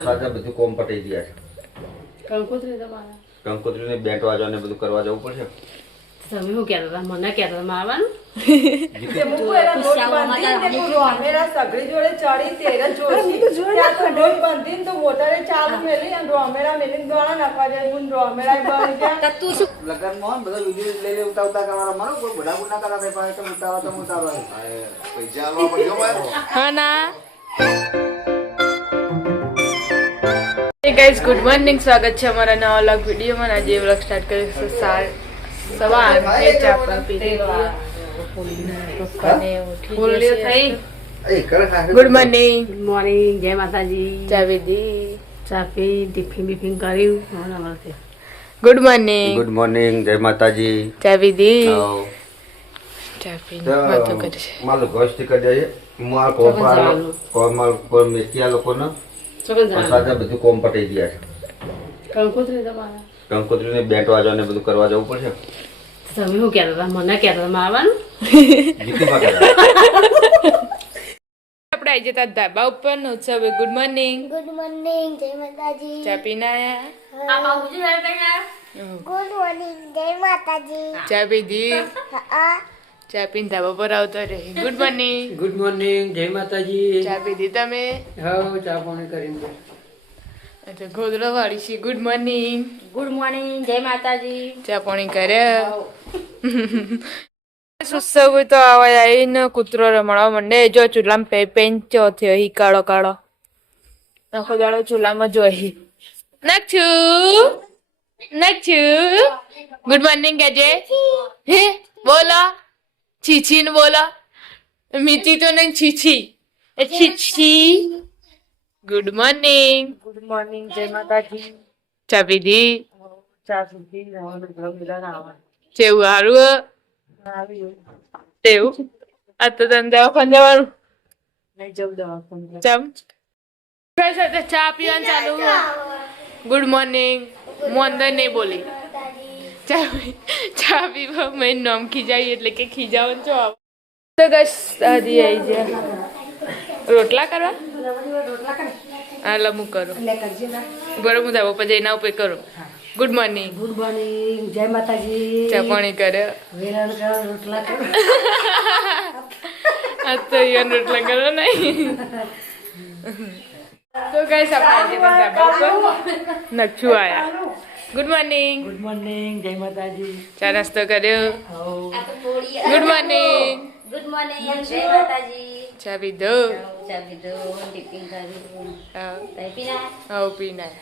સાથે બધું કોમ પટાઈ ગયા છે. કંકોત્રીને બેન્ટ વાજવા ને બધું કરવા જવું પડશે. તમે શું કહેતા હતા? મને કહેતા હતા આવવાનું? ગાઈઝ ગુડ મોર્નિંગ, સ્વાગત છે અમારા નવા વ્લોગ વિડીયોમાં. આજે વ્લોગ સ્ટાર્ટ કરીશું સવા 8 ચા પી ગુડ મોર્નિંગ. મોર્નિંગ, જય માતાજી. ચા પીધી, ચા પી ટિફિન બિફિન કર્યું. Good morning. ગુડ મોર્નિંગ, જય માતાજી. ચા પીધી, આવો. ચા પીને વાતો કરીશ. મારો ગોષ્ઠી કરી દઈએ. માર કોમ મેથી આ લોકોને સાથે બધું કોમ પટાઈ ગયા છે. કંકોત્રી તમારા કંકોત્રીને બેન્ટ વાજવા ને બધું કરવા જવું પડશે. તમે શું કહેતા હતા? મને કહેતા હતા આવવાનું? જીતુભા કહેતા. આપણે આવી જતા ધાબા ઉપર નો ઉત્સવ. Good morning. ગુડ મોર્નિંગ, જય માતાજી. ચા પીને આયા? ગુડ મોર્નિંગ, જય માતાજી. ચા પીધી, હા, ચા પીને ધાબા પર આવતો રહી. Good morning. ગુડ મોર્નિંગ, જય માતાજી. ચા પીધી તમે? હા, ચા પાણી કરીને એટલે ગોદડો વાળી છે. Good morning. ગુડ મોર્નિંગ, જય માતાજી. ચા પાણી કર્યા. ઉત્સવ તો આવા આવીને કૂતરો રમણવા માંડે. જો ચૂલામાં પેંચો થયો હી કાળો કાળો. આખો દાડો ચૂલામાં જોઈ નાખશું. ગુડ મોર્નિંગ કહેજે. હે બોલો. છીછી ને બોલો. મીઠી તો નહીં, છીછી. છીછી. Good morning. ગુડ મોર્નિંગ, જય માતાજી. ચા પીધી? ચા પી જેવું સારું તેવું. આ તો તને દવાખાને જવાનું. નહીં જવું દવાખાને. ચમ સાથે ચા પીવાનું ચાલુ. Good morning. હું અંદર નહીં બોલી. ચા પીવા મેં નામ ખીજાવી એટલે કે ખીજાવાનું છો આવો. તો બસ દાદી આવી જાય. રોટલા કરવા? હા લ હું કરું. બરોબર, હું ધાબા પર જઈને ઉપર કરું. Good morning. ગુડ મોર્નિંગ, જય માતાજી. ચા પાણી કરે. વેરાણ કરો, રોટલા કરો. આ તો યન રોટલા કરો નહીં. તો ગાઈસ આપણે ધાબા પર નક્ષુ આયા. Good morning. ગુડ મોર્નિંગ, જય માતાજી. ચા નાસ્તો કર્યો. Good morning. ગુડ મોર્નિંગ, જય માતાજી. ચા પીધો? ચા પીધું, ટિફિન કર્યું. હા પીના પીના.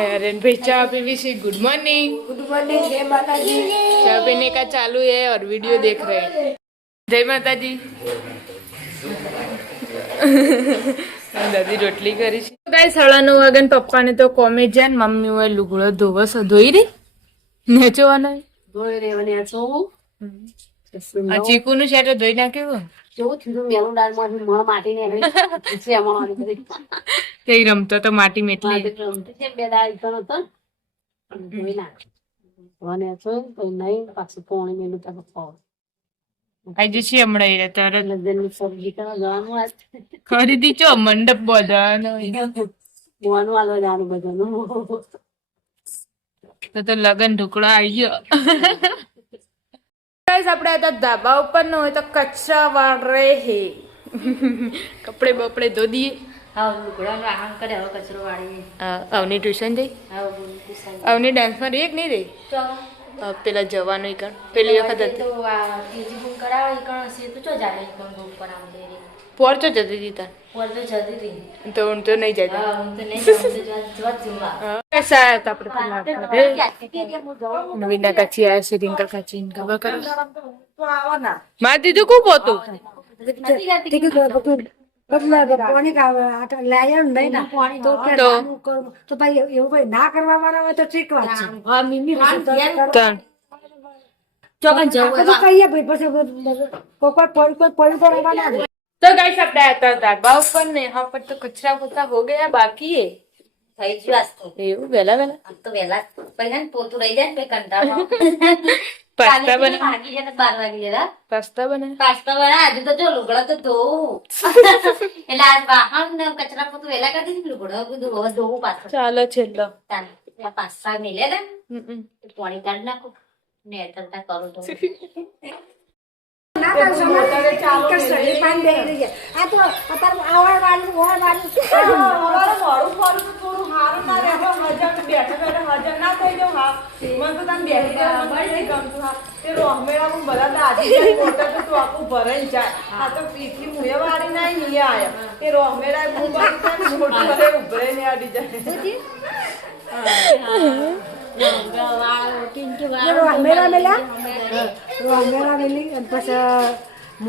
अरे भाई चाय पीवी सी. Good morning. ગુડ મોર્નિંગ, જય માતાજી. चाय पीने का चालू है और वीडियो देख रहे हैं. जय माता जी. દાદી રોટલી કરી છે. ગાઈસ 9:30 વાગે પપ્પા ને તો કોમે જાય ને મમ્મી હોય લુગડો ધોવસ ધોઈ રહી નેચવાના. ધોઈ રેવાની આ છો. આ ચીકુ નું શેટર ધોઈ નાખ્યું. કેવું થયું? મેલું દાળમાં મણ માટીને છે અમારી બધી. તે રમતો તો માટી મેટલી. બે દાળ ઇકણ હતો ધોઈ નાખ. અને છો તો નહીં પાછું પોણી મેલું તો પાવ. આજે છે હમણાં એ તરત લગ્નની સબ્જી કરવા જવાનું આજ. ખરીદી ચો મંડપ બધાનો બોવાનું આલો જાનું બધાનું. તો લગન ઢોકળો આવી ગયો. ગાઈસ આપણે આ ધાબા ઉપર ન હોય તો કચરા વાળે હે. કપડે બપડે ધો દઈએ. હા લુગડાનો આરામ કરે હવે કચરો વાળી. અવની ટ્યુશન જઈ. હા બોલતી સાહેબ. અવની ડાન્સમાં રહી કે નહીં રહી? પેલા જવાનું કણ પેલી વખત હતી. તો આ કેજી બુક કરાવે ઈકણ હશે તો ચો જાય ઈકણ બુક કરાવ દે રે. પોર તો જતી હતી તાર. પર તો જતી રહી. તો હું તો નહીં જતા. હા હું તો નહીં જાઉં તો જવા જીવા. સાહેબ આપણે નવીના કાચી આવ્યા છે. રિંકલ કાચી ખબર કરો માર દીધું ખૂબ હતું. તો ભાઈ એવું ભાઈ ના કરવા વાળા હોય તો ઠીક વાત છે. ચોકન જવું તો કહીએ ભાઈ પછી કોઈ તો રહેવાના જ. तो गाइस अब आता ધાબા ઉપર ને यहाँ पर तो कचरा होता हो गया बाकी है. થઈ ગયું આજ તો. એવું વહેલા વહેલા આમ તો વહેલા પછી છે ને પોતું રહી જાય ને પછી કંટાળો પાસ્તા બને વાગી જાય ને 12 વાગી જાય. પાસ્તા બને પાસ્તા બના આજે તો જો લુગડા તો ધોવું એટલે આજ વાહન ને કચરા પોતું વહેલા કરી દીધું લુગડા બધું હવે ધોવું પાછું ચાલો છેલ્લો પાસ્તા મેલે ને હમ. પાણી કાઢી નાખું ને તરતા કરું તો ના તો સમય ચાલો સડી પાણી દઈ રહી છે. આ તો અત્યારે આવડવાનું હોવાનું અમારે મોડું ફરું તો થોડું સારું ના રહે હજમ બેઠા હજમ ના થઈ જાવ હા મને તો તમે બેસી જાવ મને નહીં ગમતું હા તે રોહમેળામાં બધા દાદી મોટા તો તું આખું ભરાઈ જાય આ તો પીઠી મુએ વાળી ના નહીં આયા તે રોહમેળા મોટું ભરે ઉભરે ને આડી જાય રોમેરા મેલી અને પછી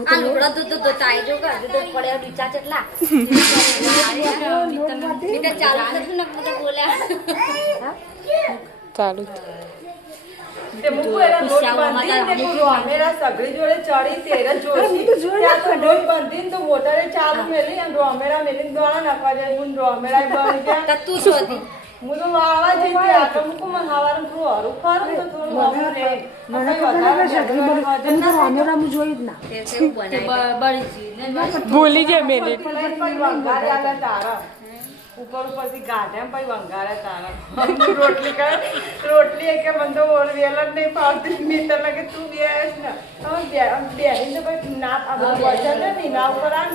આ લુગડા તો તાઈ જો કાઢી તો પડ્યા બીચા કેટલા બીજા ચાલુ નથી ને બધા બોલ્યા ચાલુ તે મુકુ એના લોટ બાંધીને તું રોહમેળા સગડી જોડે ચડી તેરે જોશી ત્યાં તો લોટ બાંધીને તો મોટરે ચાલુ મેલી અને રોહમેળા મેલીને દોણા નાખવા જાય હું રોહમેળા બંધ ગયા તું શું હતી હું તો વાળવા જઈ ગયા તો મુકુ મને હવારમાં થોડું હરું ફરું તો થોડું હરું રહે મને તો ખબર છે તમે તો રોમેરા હું જોઈ જ ના ભૂલી ગયા મેલી વંગાર્યા તારા ઉપર ઉપરથી ગાઢ્યા પછી વંગાર્યા તારા રોટલી કરે રોટલી કે મને તો વેલ જ નહીં ફાવતી મીટર લાગે તું બેસ ને બેહીને તો પછી ના આ બધું વજન ને નીના ઉપર આમ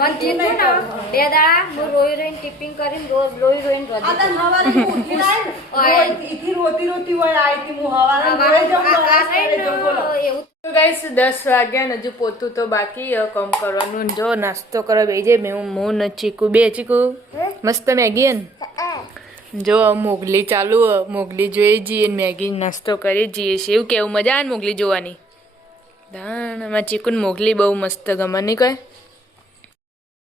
રોટલી નહીં ખાવું. બે દાડા હું રોઈ રોઈને ટિપિંગ કરીને રોઈ રોઈને આ તો હવારે ઉઠી લાય ને ઈથી રોતી રોતી હોય આઈથી હું હવારે રોઈ જાઉં બરાબર કરે જો બોલો એવું તો ગાઈસ 10 વાગ્યા ને હજુ પોતું તો બાકી કામ કરવાનું ને જો નાસ્તો કરવા બેસી જાય મેં હું ને ચીકુ બે ચીકુ મસ્ત મેગી હે ને જો મોગલી ચાલુ મોગલી જોઈ જઈએ ને મેગી નાસ્તો કરી જઈએ છે એવું કેવું મજા આવે ને મોગલી જોવાની દાણ એમાં ચીકુ ને મોગલી બહુ મસ્ત ગમે નહીં કહે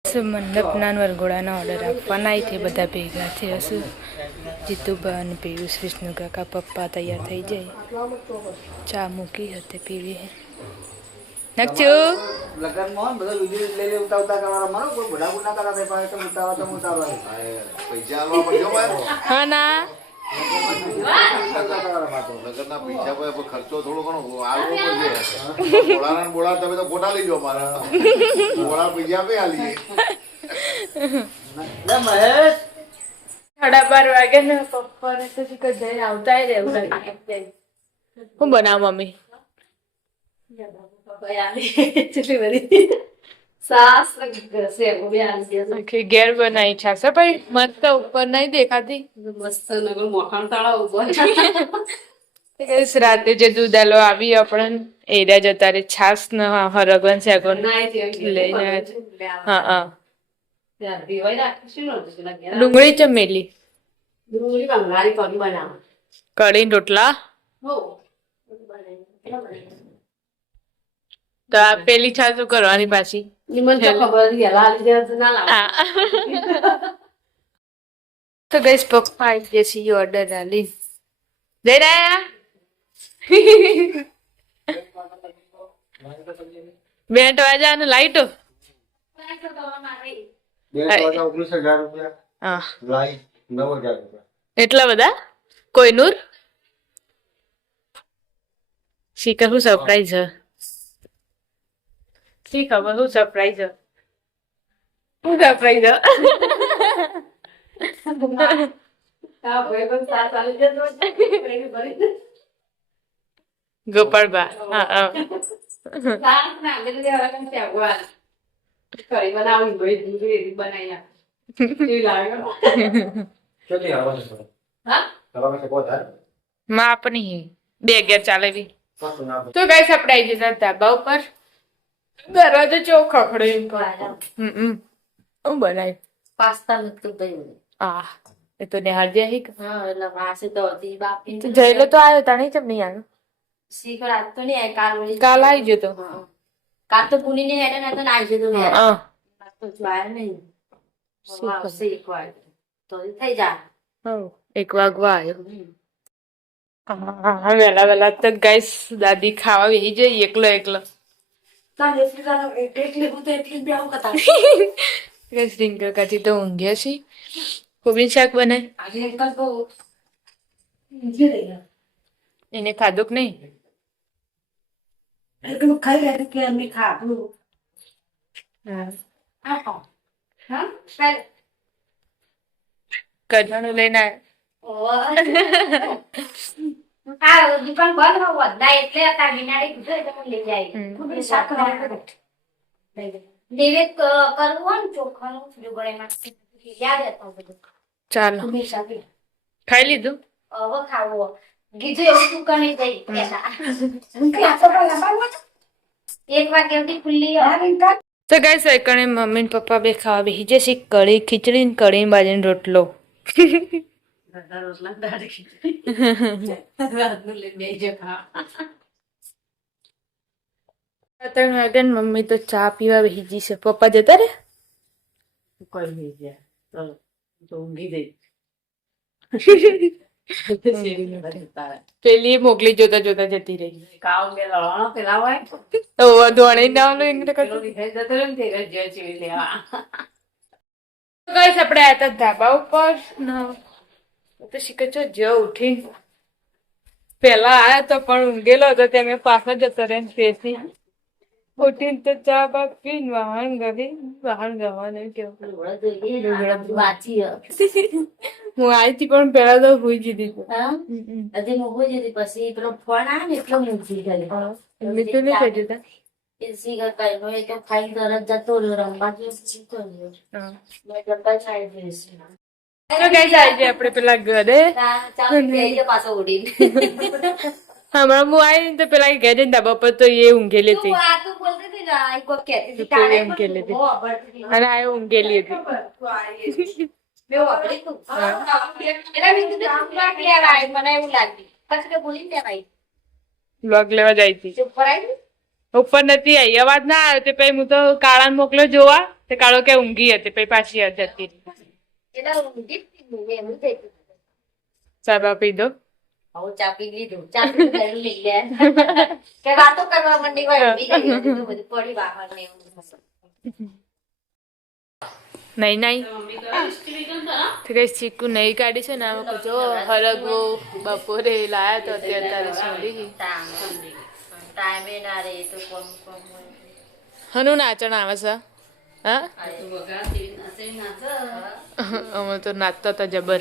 મંડપના વરઘોડાના ઓર્ડર આપવાના અહીંથી બધા ભેગા થયા હશે જીતુબા અને પિયુષ વિષ્ણુ કાકા પપ્પા તૈયાર થઈ જાય ચા મૂકી હતી પીવી નકચુ લગનમાં બધા વિડીયો લઈ લે ઉતાવતા કરવાના મારો કોઈ બડા ગુના કરા દે પાછે તો ઉતાવવા પૈસા આલવા પડ્યો ભાઈ હા ના લગનના પૈસા પર ખર્ચો થોડો ઘણો આલવો પડશે બોળાના બોળા તમે તો ફોટા લઈ જાઓ મારા બોળા પૈસા આપે આલીએ લે મહેશ 12:30 વાગે ને પપ્પાને તો શું જઈને આવતા રહેવું હું બનાવ મમ્મી આખી ઘેર બનાવી છે ભાઈ મસ્ત ઉપર નહીં દેખાતી મસ્ત નગર મોખાણ તાળા ઉભો રાતે જે દૂધ આલો આવી આપણને એરિયા જતા રે છાસ ન હરગવન સેગન લઈને હા હા ડુંગળી ચમેલી ડુંગળી બંગાળી કરી બનાવ કઢી રોટલા હો તો આ પેલી છાસ શું કરવાની પાછી નિમન તો ખબર હતી લાલ જે ના લાવ તો ગઈસ પપ્પા આવી જશે ઓર્ડર આલી જઈ રહ્યા બેન્ટ વાજાનું લાઈટો 19,000 રૂપિયા હા લાઈ 9,000 રૂપિયા એટલા બધા કોઈ નૂર શીખર હું સરપ્રાઈઝ હ શી ખબર હું સરપ્રાઈઝ હ હું સરપ્રાઈઝ ગોપાળબા હા હા કરી બનાવી ભાઈ દૂધ બનાવી કેવી લાગે કેટલી આવવાનું હા તમારા પાસે કોઈ થાય માપની 2 ગેર ચાલેવી કશું ના તો ગાઈસ આપણે આવી જતા ધાબા ઉપર દરવાજો ચોખ ખખડે હું બનાવી પાસ્તા નતું ભાઈ આ એ તો નિહાળ જે હી હા એટલે વાસે તો હતી બાપી તો જઈલો તો આવ્યો તા નહીં ચમ નહીં આવ્યો શીખર આજ તો નહીં કાલ વળી કાલ આવી ગયો તો કાલ તો પુની ને હેડે નતો આવી જતો ને હા તો જોયા નહીં શું ખબર? શીખવાય તો થઈ જા હવ 1 વાગવા આવ્યો હા વેલા વેલા તો ગાઈસ દાદી ખાવા બેસી જાય એકલો એકલો એટલી હું તો એટલી જ બે આવું કરતા ગાઈસ રિંકા કાચી તો ઊંઘ્યા છે કોબી શાક બનાય આજે અંકલ તો એને ખાધું કે નહીં એટલું ખાઈ રહ્યા કે અમે ખાધું હા હા હા ચાલ કઢાણું લઈને આવ્યા. આ દુકાન બંધ હોવા ના એટલે હતા બિનાડી કીધું એટલે હું લઈ જાય ખુબી શાક કરવાનું નિવેદ કરવું હોય ને ચોખાનું જુગળેમાં યાદ હતા બધું ચાલો ખુબી શાક ખાઈ લીધું હવે ખાવું કીધું એવું દુકાને જઈ પેલા અંકલ આ તો પેલા લાવવાનું 1 વાગે સુધી ખુલ્લી હા અંકલ તો ગાઈસ એકણે મમ્મી ને પપ્પા બે ખાવા બેસી જશે કઢી ખીચડી ને કઢી બાજરીનો રોટલો રોટલા દાડી રાતનું લઈ બેસજો ખા 3 વાગ્યા ને મમ્મી તો ચા પીવા બેસી જશે પપ્પા જતા રે કોઈ નહીં જાય તો ઊંઘી જઈ પેલી મોકલી જોતા જોતા જતી રહી કાવ બે લડવાનો પેલા હોય તો ધોણી ના ઓલું ઇંગ્લિશ પેલો વિખાઈ જતો રહ્યો ને તે જે ચીવી લેવા ગાઈસ આપણે આયા હતા ધાબા ઉપર તો શીખે છો જો ઉઠી પેલા આયા તો પણ ઊંઘેલો હતો તે મેં પાછા જતો રહે પેસી ઉઠીને તો ચા બા પીને વાહન ગવાનું કેવું વાંચી હું આવી હતી પણ પેલા તો હુઈ જીધી હજી મૂકવું જતી પછી પેલો ફોન આવે ને એટલો મૂકી ગયો મીઠું નહીં થઈ જતા એ સિગર કઈ એ તો ખાઈ તરત જતો રહ્યો રમવા જીતો રહ્યો મેં ગંદા ચાઈ દઈશ તો ગાઈસ આજે આપણે પેલા ઘરે ચાલો જઈએ પાછો ઉડીને હમણાં હું આવી તો પેલા ઘરે જઈને ધાબા પર તો એ ઊંઘેલી હતી તું આ તો બોલતી હતી ને આ કોઈ કહેતી હતી તો તારે એમ પણ કહેલી હતી. બહુ અભડતી હતી. અને આ ઊંઘેલી હતી બહુ અભડી તું. એના લીધે તો તું ના ક્યારે આવી મને એવું લાગ્યું પછી તો ભૂલી ને આવી બ્લોગ લેવા જાય હતી ચૂપ કરાવી ઉપર નથી આવી અવાજ ના આવ્યો તે પછી હું તો કાળાને મોકલ્યો જોવા તે કાળો કે ઊંઘી હતી પછી પાછી જતી રહી એટલે ઊંઘી જ હતી એમ થઈ ગયું ચા બા પી દો હવે ચા પી લીધું ચા પી ઘરે લઈ ગયા કે વાતો કરવા માંડી હોય એવી થઈ ગયું. બધું પડી બહાર ને એવું નહીં નહીં તો કઈ ચીકુ નહીં કાઢી છે ને આમાં જો હરગવો બપોરે લાયા તો અત્યારે છોડી ગઈ ટાઈમે ના રે તો કોમ કોમ હોય હનું નાચણ આવે છે હા અમે તો નાચતા હતા જબર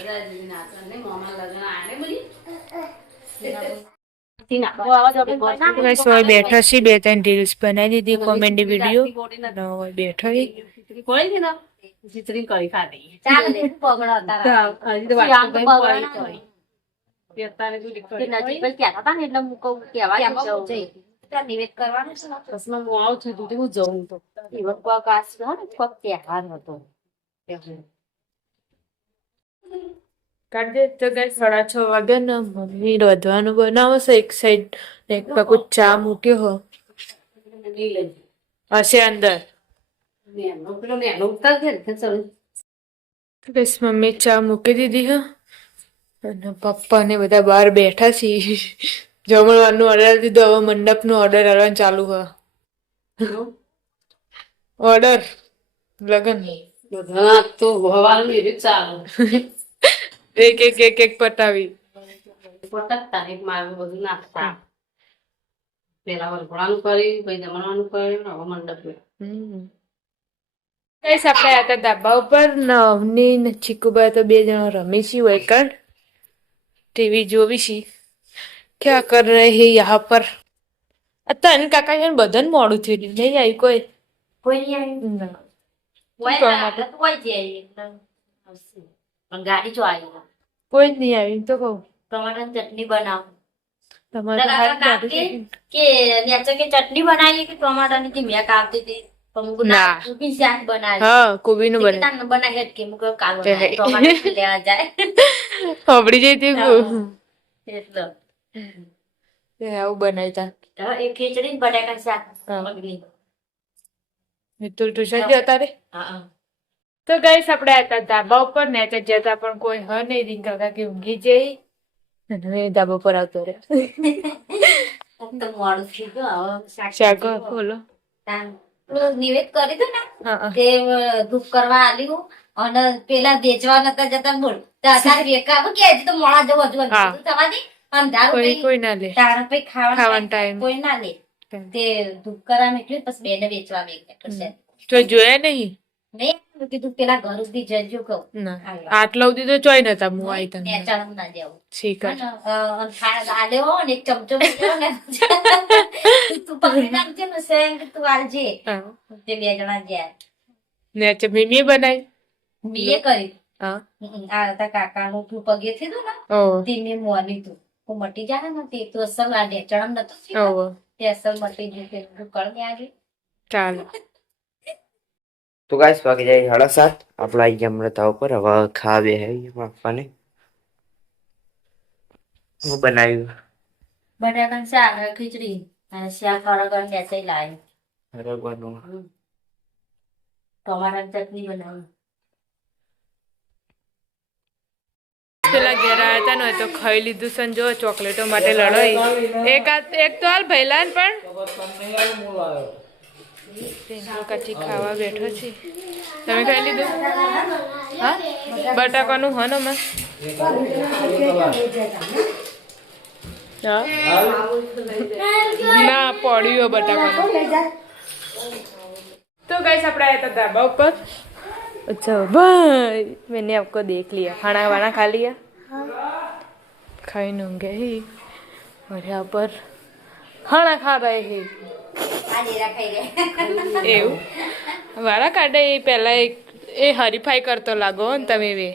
બેઠા છીએ 2-3 રીલ્સ બનાવી દીધી કોમેડી વિડીયો બેઠા કોઈ ને ખીચડી કરી ખાધી ચાલ ને પગડો તારા હજી તો આમ તો વાટકો પગડો કરી અત્યારે સુધી કે નજીક પર કહેતા હતા ને એટલે હું કહું કહેવા જઈ ત્યાં નિવેદ કરવાનું છે ને બસમાં હું આવું છું તો હું જઉં તો એવો કોક આ છે ને કોક તહેવાર હતો કાઢી દે તો ગાય 6:30 વાગે ને મમ્મી રોધવાનું બનાવો છે એક સાઈડ ને એક પાકું ચા મૂક્યો હો હશે અંદર તો બસ મમ્મી ચા મૂકી દીધી હા અને પપ્પા ને બધા બહાર બેઠા છીએ જમણવારનું ઓર્ડર દીધો હવે મંડપનું ઓર્ડર આવવાનું ચાલુ હા ઓર્ડર લગન બધા તો ભવાનું એવી ચાલુ એક પટાવી પટકતા એક મારું બધું નાખતા પેલા વરઘોડાનું કરી પછી જમણવાનું કર્યું હવે મંડપ ગાઈસ આપણે આયા હતા ધાબા ઉપર નવની ને ચીકુબા તો 2 જણા રમી છીએ વૈકણ ટીવી જોવી છીએ ક્યાં કર રહે હે યહાં પર અત્યારે કાકા એને બધાને મોડું થયું નહીં આવી કોઈ કોઈ નહીં ના. કોઈ કરવા ના માટે? કોઈ જાય પણ ગાડી જો આવી કોઈ જ નહીં આવી તો કહું ટમાટાની ચટણી બનાવું તમારે તો હાથ કાઢી કે નેચે કે ચટણી બનાવી કે ટમાટાની કે મેં કાપતી હતી પણ મુકુ ના. ના ઊભી શાક બનાવી હા કોબીનું બને તાન બનાવી જ કે મુકુ કાલ તે હે. ટમાટા લેવા જાય હબડી જઈ હતી એટલે આવું બનાવતા હવે એ ખીચડી ને બટાકા શાક હા. મગની તું ટ્યુશન જતા રે હા તો ગાઈસ આપણે હતા ધાબા ઉપર ને ત્યાં જતા પણ કોઈ હ નહીં રીંગ કાકા કે ઊંઘી જઈ અને હવે ધાબા પર આવતો રે તો મોડું થઈ ગયું હવે શાક બોલો તાન પેલું નિવેદ કરી દો ને હા હા. તે ધૂપ કરવા આલ્યું અને પેલા વેચવા નતા જતા બોલ તો અત્યારે વેકા કે હજી તો મોડા જવું હજુ હા. તમારી અંધારું કોઈ કઈ કોઈ ના લે તારા પછી ખાવાનો ખાવાનું time. કોઈ ના લે તે ધૂપ કરા નીકળ્યું પછી બેને વેચવા મેં તો જોયા નહીં મેં કીધું પેલા ઘર સુધી જજો કહું ના આટલા સુધી તો ચોય નતા હું આવી તને નેચાણું ના જવું શીખર આલ્યો ને એક ચમચો મૂક્યો ને તું પકડી નાખજે ને સેંગ તું આલજે તે બે જણા ગયા ને અચ્છા મેં બનાવી બીએ કરી હા આ હતા કાકા નું તું પગે થયું ને ઓ તે મેં મોની તું હું મટી જાય ને તે તો અસલ આ નેચાણું નતું થયું ઓ ને, તે અસલ મટી ગયું તે કળ ને આવી ચાલો તો ગાઈસ વાગી જાય 7:30 આપણે આવી ગયા અમૃતા ઉપર હવે ખાવે હે આપવાને હું બનાવ્યું બટાકાનું શાક અને ખીચડી અને શાક વાળા બેસાઈ લાવી હરગવાનું ટમાટાની ચટણી બનાવી પેલા ઘેર આવ્યા હતા ને તો ખાઈ લીધું સંજો ચોકલેટો માટે લડાઈ એક તો હાલ ભૈલાન પણ કચી ખાવા બેઠો છે તમે ખાઈ લીધું હા બટાકાનું હો ને મેં ના પડ્યું બટાકાનું तो गाइस આપણે आया था ढाबा ऊपर अच्छा भाई मैंने आपको देख लिया खाना वाना खा लिया खाए होंगे ही और यहाँ पर खाना खा रहे हैं એવું વાળા કાઢે એ પહેલા એ હરીફાઈ કરતો લાગો ને તમે બે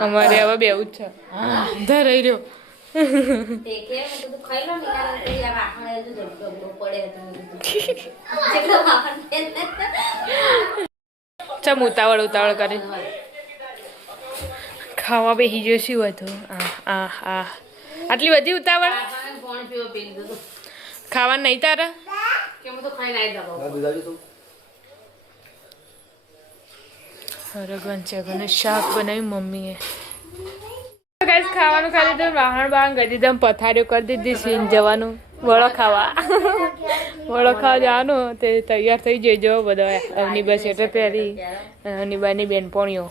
અમારે હવે બેવું જ છે ધરાઈ રહ્યો ચમ ઉતાવળ કરે ખાવા બેસી ગયો શું હતું આટલી બધી ઉતાવળ ખાવા નહીં તારા હરગન ચગન શાક બનાવ્યું મમ્મીએ ગાઈસ ખાવાનું ખાલી તો વાહણ બાહણ કરી દીધા પથારીઓ કરી દીધી સીન જવાનું વળો ખાવા જવાનું તે તૈયાર થઈ જજો બધા અવની બસ એટલે પહેરી અવની બાની બેનપણીઓ